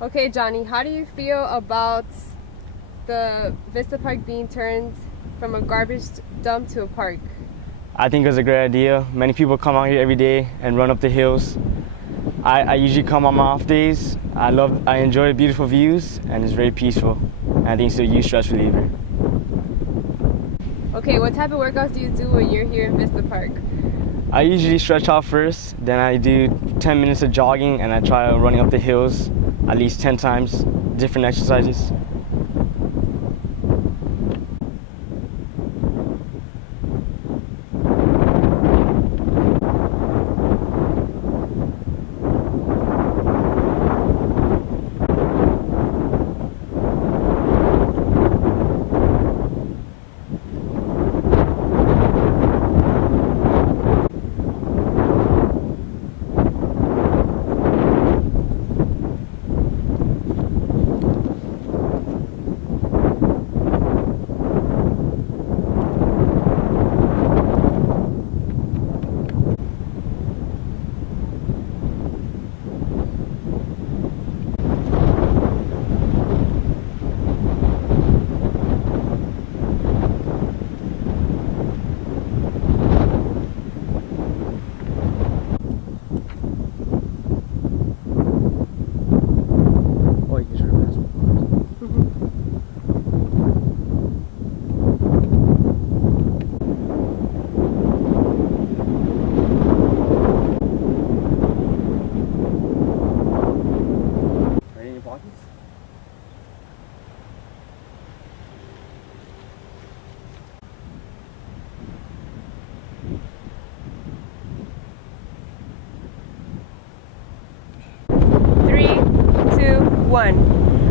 Okay, Johnny, how do you feel about the Vista Park being turned from a garbage dump to a park? I think it's a great idea. Many people come out here every day and run up the hills. I usually come on my off days. I enjoy the beautiful views, and it's very peaceful. And I think it's a huge stress reliever. Okay, what type of workouts do you do when you're here in Vista Park? I usually stretch out first, then I do 10 minutes of jogging, and I try running up the hills at least 10 times, different exercises.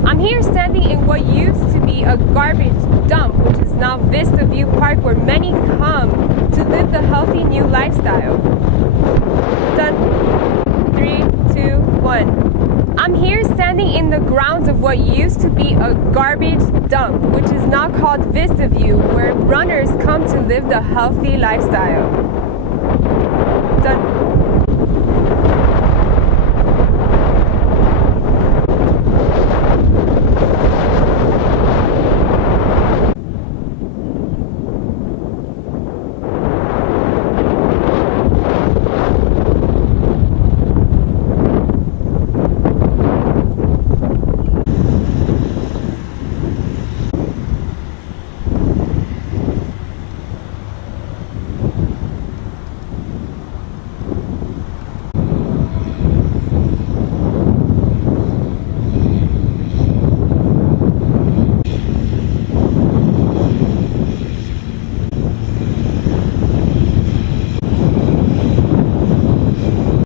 I'm here standing in what used to be a garbage dump, which is now Vista View Park, where many come to live the healthy new lifestyle. Done. 3, 2, 1. I'm here standing in the grounds of what used to be a garbage dump, which is now called Vista View, where runners come to live the healthy lifestyle. Done.